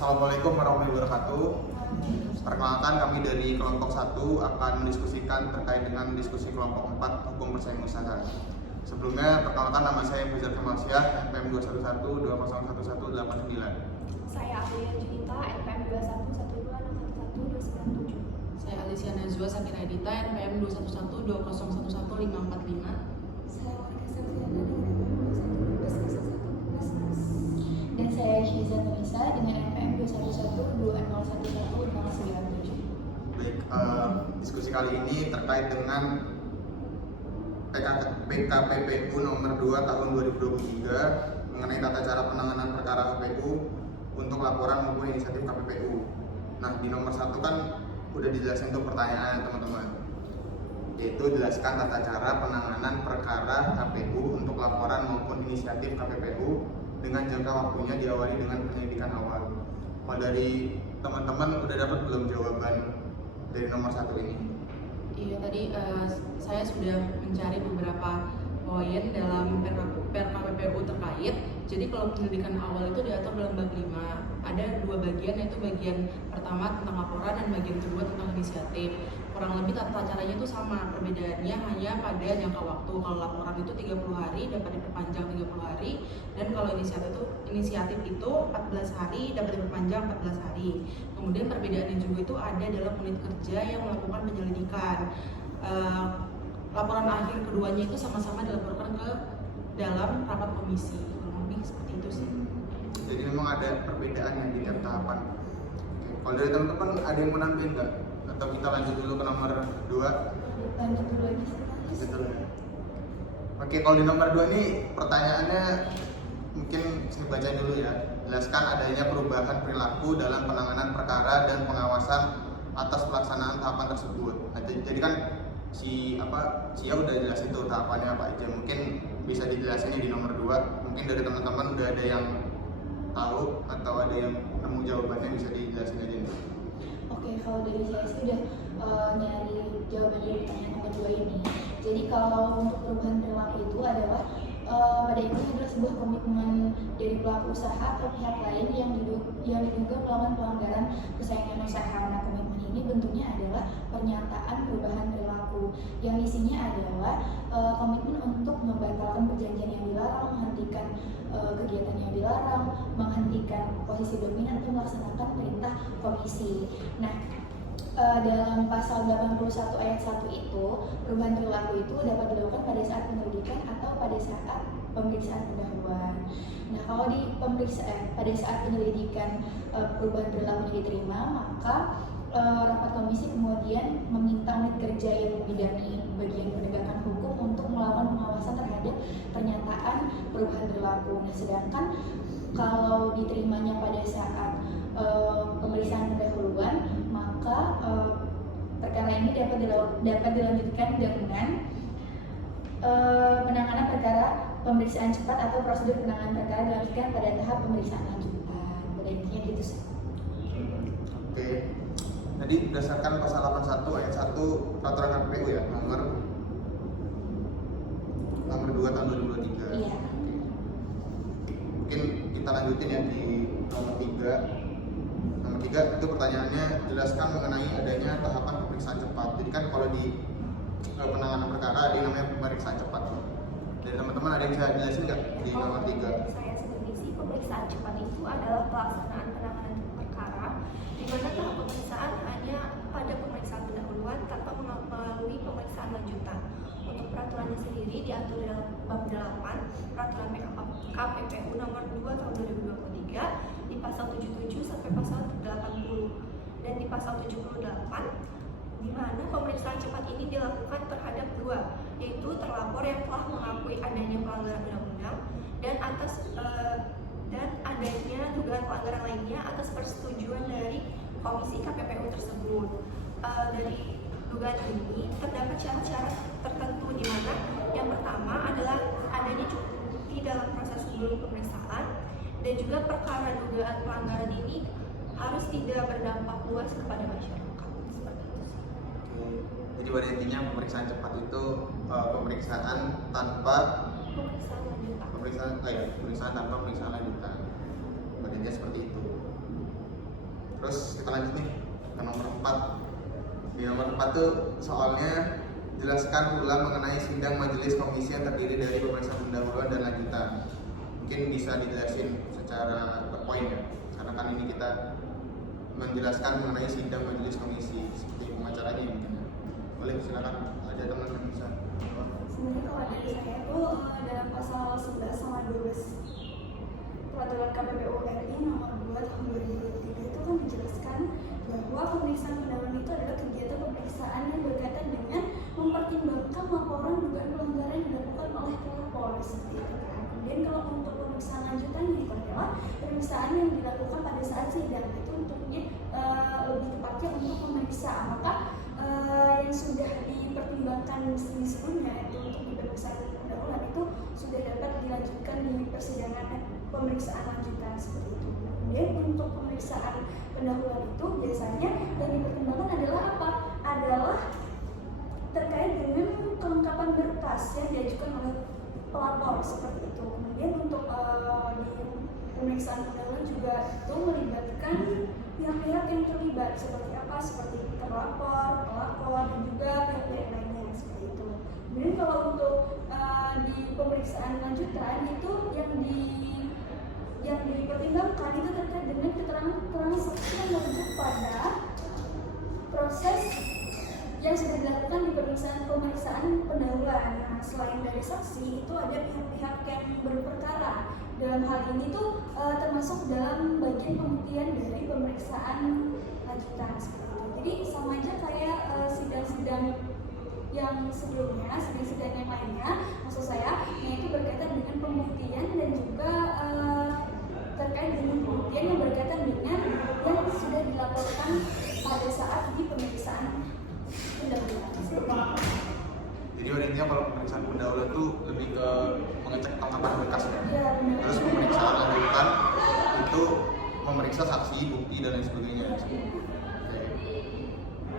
Assalamualaikum warahmatullahi wabarakatuh. Perkenalkan, kami dari kelompok 1 akan mendiskusikan terkait dengan diskusi kelompok 4 hukum persaingan usaha. Sebelumnya, perkenalkan, nama saya Faizal Kemalsyah, NPM 211201189. Saya Aulia Junita, NPM 21120111297. Saya Alicia Nazwa Sakira Edita, NPM 21120111545. Saya Warga Sarjana dengan NPM 2111111. Dan saya Syiza Nurisa dengan NPM 21120111097. Baik, diskusi kali ini terkait dengan PKPPU nomor 2 tahun 2023 mengenai tata cara penanganan perkara KPU untuk laporan maupun inisiatif KPPU. Nah, di nomor 1 kan udah dijelasin untuk pertanyaan teman-teman, yaitu jelaskan tata cara penanganan perkara KPU untuk laporan maupun inisiatif KPPU dengan jangka waktunya diawali dengan penyelidikan awal. Kalau dari teman-teman udah dapat belum jawaban dari nomor 1 ini? Iya, tadi saya sudah mencari beberapa poin dalam PKPPU terkait. Jadi kalau penyelidikan awal itu diatur dalam bab 5. Ada 2 bagian, yaitu bagian pertama tentang laporan dan bagian kedua tentang inisiatif. Kurang lebih tata caranya itu sama, perbedaannya hanya pada jangka waktu. Kalau laporan itu 30 hari dapat diperpanjang 30 hari, dan kalau inisiatif itu 14 hari dapat diperpanjang 14 hari. Kemudian perbedaannya juga itu ada dalam unit kerja yang melakukan penyelidikan. Laporan akhir keduanya itu sama-sama dilaporkan ke dalam rapat komisi. Kurang lebih seperti itu sih. Jadi memang ada perbedaan yang di tiap tahapan. Oke, kalau dari teman-teman ada yang mau nambahin nggak? Atau kita lanjut dulu ke nomor 2? Lanjut dulu aja. Betul. Oke, kalau di nomor 2 ini pertanyaannya mungkin saya baca dulu ya. Jelaskan adanya perubahan perilaku dalam penanganan perkara dan pengawasan atas pelaksanaan tahapan tersebut. Nah, jadi kan Cia udah jelasin tuh tahapannya apa aja. Mungkin bisa dijelasin di nomor 2. Mungkin dari teman-teman udah ada yang tahu atau ada yang nemu jawabannya, bisa dijelasin aja nih. Oke, kalau dari saya sih udah nyari jawaban dari pertanyaan nomor 2 ini. Jadi kalau untuk perubahan perilaku itu adalah pada intinya adalah sebuah komitmen dari pelaku usaha atau pihak lain yang diduga melakukan pelanggaran persaingan usaha. Nah, komitmen ini bentuknya adalah pernyataan perubahan perilaku yang isinya adalah komitmen untuk membatalkan perjanjian yang dilarang, menghentikan kegiatan yang dilarang, menghentikan posisi dominan atau melaksanakan perintah komisi. Nah, dalam pasal 81 ayat 1 itu, perubahan perilaku itu dapat dilakukan pada saat penyelidikan atau pada saat pemeriksaan pendahuluan. Nah, kalau pada saat penyelidikan perubahan perilaku diterima, maka rapat komisi kemudian meminta unit kerja yang membidangi bagian penegakan hukum untuk melakukan pengawasan terhadap pernyataan perubahan perilaku. Nah, sedangkan kalau diterimanya pada saat pemeriksaan pendahuluan, maka perkara ini dapat dilanjutkan dengan penanganan perkara pemeriksaan cepat atau prosedur penanganan perkara dilanjutkan pada tahap pemeriksaan lanjutan. Pada intinya gitu sih. Oke. Jadi berdasarkan pasal 81 ayat 1 peraturan KPU ya, nomor 2 tahun 2023. Iya. Mungkin kita lanjutin ya di nomor 3. Nomor 3 itu pertanyaannya, jelaskan mengenai adanya tahapan pemeriksaan cepat. Jadi kan kalau di penanganan perkara ada yang namanya pemeriksaan cepat. Dari teman-teman ada yang bisa jelasin nggak di nomor 3? Saya sendiri sih, pemeriksaan cepat itu adalah pelaksanaan penanganan perkara di mana tahap pemeriksaan hanya pada pemeriksaan pendahuluan tanpa melalui pemeriksaan lanjutan. Untuk peraturannya sendiri diatur dalam bab 8 peraturan KPPU nomor 2 tahun 2023 di pasal 77 sampai pasal 80, dan di pasal 78 di mana pemeriksaan cepat ini dilakukan terhadap 2, yaitu terlapor yang telah mengakui adanya pelanggaran undang-undang dan adanya dugaan pelanggaran lainnya atas persetujuan dari komisi KPPU tersebut. Dari dugaan ini terdapat syarat-syarat tertentu, di mana yang pertama adalah adanya cuti dalam proses sebelum pemeriksaan, dan juga perkara dugaan pelanggaran ini harus tidak berdampak luas kepada masyarakat. Seperti itu. Jadi pada intinya pemeriksaan cepat itu pemeriksaan tanpa Pemeriksaan lanjutan. pemeriksaan tanpa pemeriksaan lanjutan. Pada intinya seperti itu. Terus kita lanjut nih ke nomor 4. Di nomor 4 tuh soalnya jelaskan pula mengenai sidang majelis komisi yang terdiri dari pemeriksaan pendahuluan dan lanjutan. Mungkin bisa dijelasin secara berpoin ya, karena kan ini kita menjelaskan mengenai sidang majelis komisi seperti pengacaranya mungkin. Boleh, silakan, ada teman yang bisa. Sebenarnya kalau dari saya itu dalam pasal 11 sama 12 peraturan KPPU RI nomor 2 tahun 2023 itu kan dijelaskan bahwa pemeriksaan pendahuluan itu adalah kegiatan pemeriksaan yang berkaitan dengan mempertimbangkan laporan dugaan pelanggaran yang dilakukan oleh pelapor seperti itu kan. Kemudian kalau untuk pemeriksaan lanjutannya itu adalah pemeriksaan yang dilakukan pada saat sidang itu untuknya lebih tepatnya untuk memeriksa apakah yang sudah dipertimbangkan di sebelumnya itu untuk di pemeriksaan pendahuluan itu sudah dapat dilanjutkan di persidangan pemeriksaan lanjutan seperti itu. Kemudian untuk pemeriksaan pendahuluan itu biasanya yang dipertimbangkan adalah apa? Adalah terkait dengan kelengkapan berkas yang diajukan oleh pelapor seperti itu. Kemudian untuk di pemeriksaan pendahuluan juga itu melibatkan pihak-pihak yang terlibat seperti apa? Seperti terlapor, pelapor, dan juga pihak-pihak lainnya seperti itu. Kemudian kalau untuk di pemeriksaan lanjutan itu yang dipertimbangkan itu terkait dengan keterangan saksi yang merujuk pada proses yang sudah dilakukan di pemeriksaan pendahuluan. Nah, selain dari saksi itu ada pihak-pihak yang berperkara. Dalam hal ini tuh termasuk dalam bagian pembuktian dari pemeriksaan lanjutan seperti itu. Jadi sama aja kayak sidang-sidang yang sebelumnya, sidang-sidang yang lainnya, maksud saya, yaitu berkaitan dengan pembuktian dan juga terkait dengan pembuktian yang berkaitan dengan yang sudah dilaporkan pada saat di pemeriksaan pendahuluan. Jadi intinya kalau pemeriksaan pendahuluan itu lebih ke mengecek kelengkapan berkas ya. Iya, benar. Terus pemeriksaan lanjutan itu memeriksa saksi, bukti dan lain sebagainya. Oke.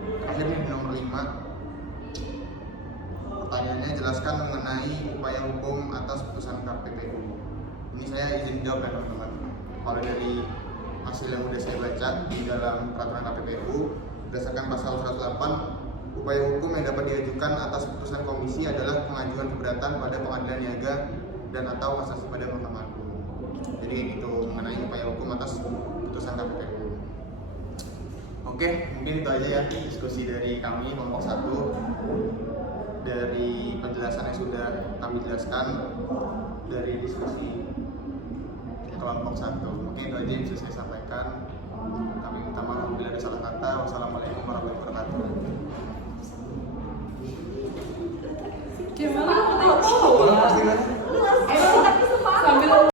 Terakhir nih nomor 5. Pertanyaannya jelaskan mengenai upaya hukum atas putusan KPPU. Ini saya izin jawab ya teman-teman. Kalau dari hasil yang udah saya baca di dalam peraturan KPPU berdasarkan pasal 108, upaya hukum yang dapat diajukan atas putusan komisi adalah pengajuan keberatan pada pengadilan niaga dan atau kasasi pada Mahkamah Agung. Jadi itu mengenai upaya hukum atas putusan KPPU. Oke, mungkin itu aja ya diskusi dari kami kelompok 1. Dari penjelasan yang sudah kami jelaskan dari diskusi kelompok 1. Mungkin itu aja yang bisa saya sampaikan. Kami minta maaf bila ada salah kata. Wassalamualaikum warahmatullahi wabarakatuh. Gimana?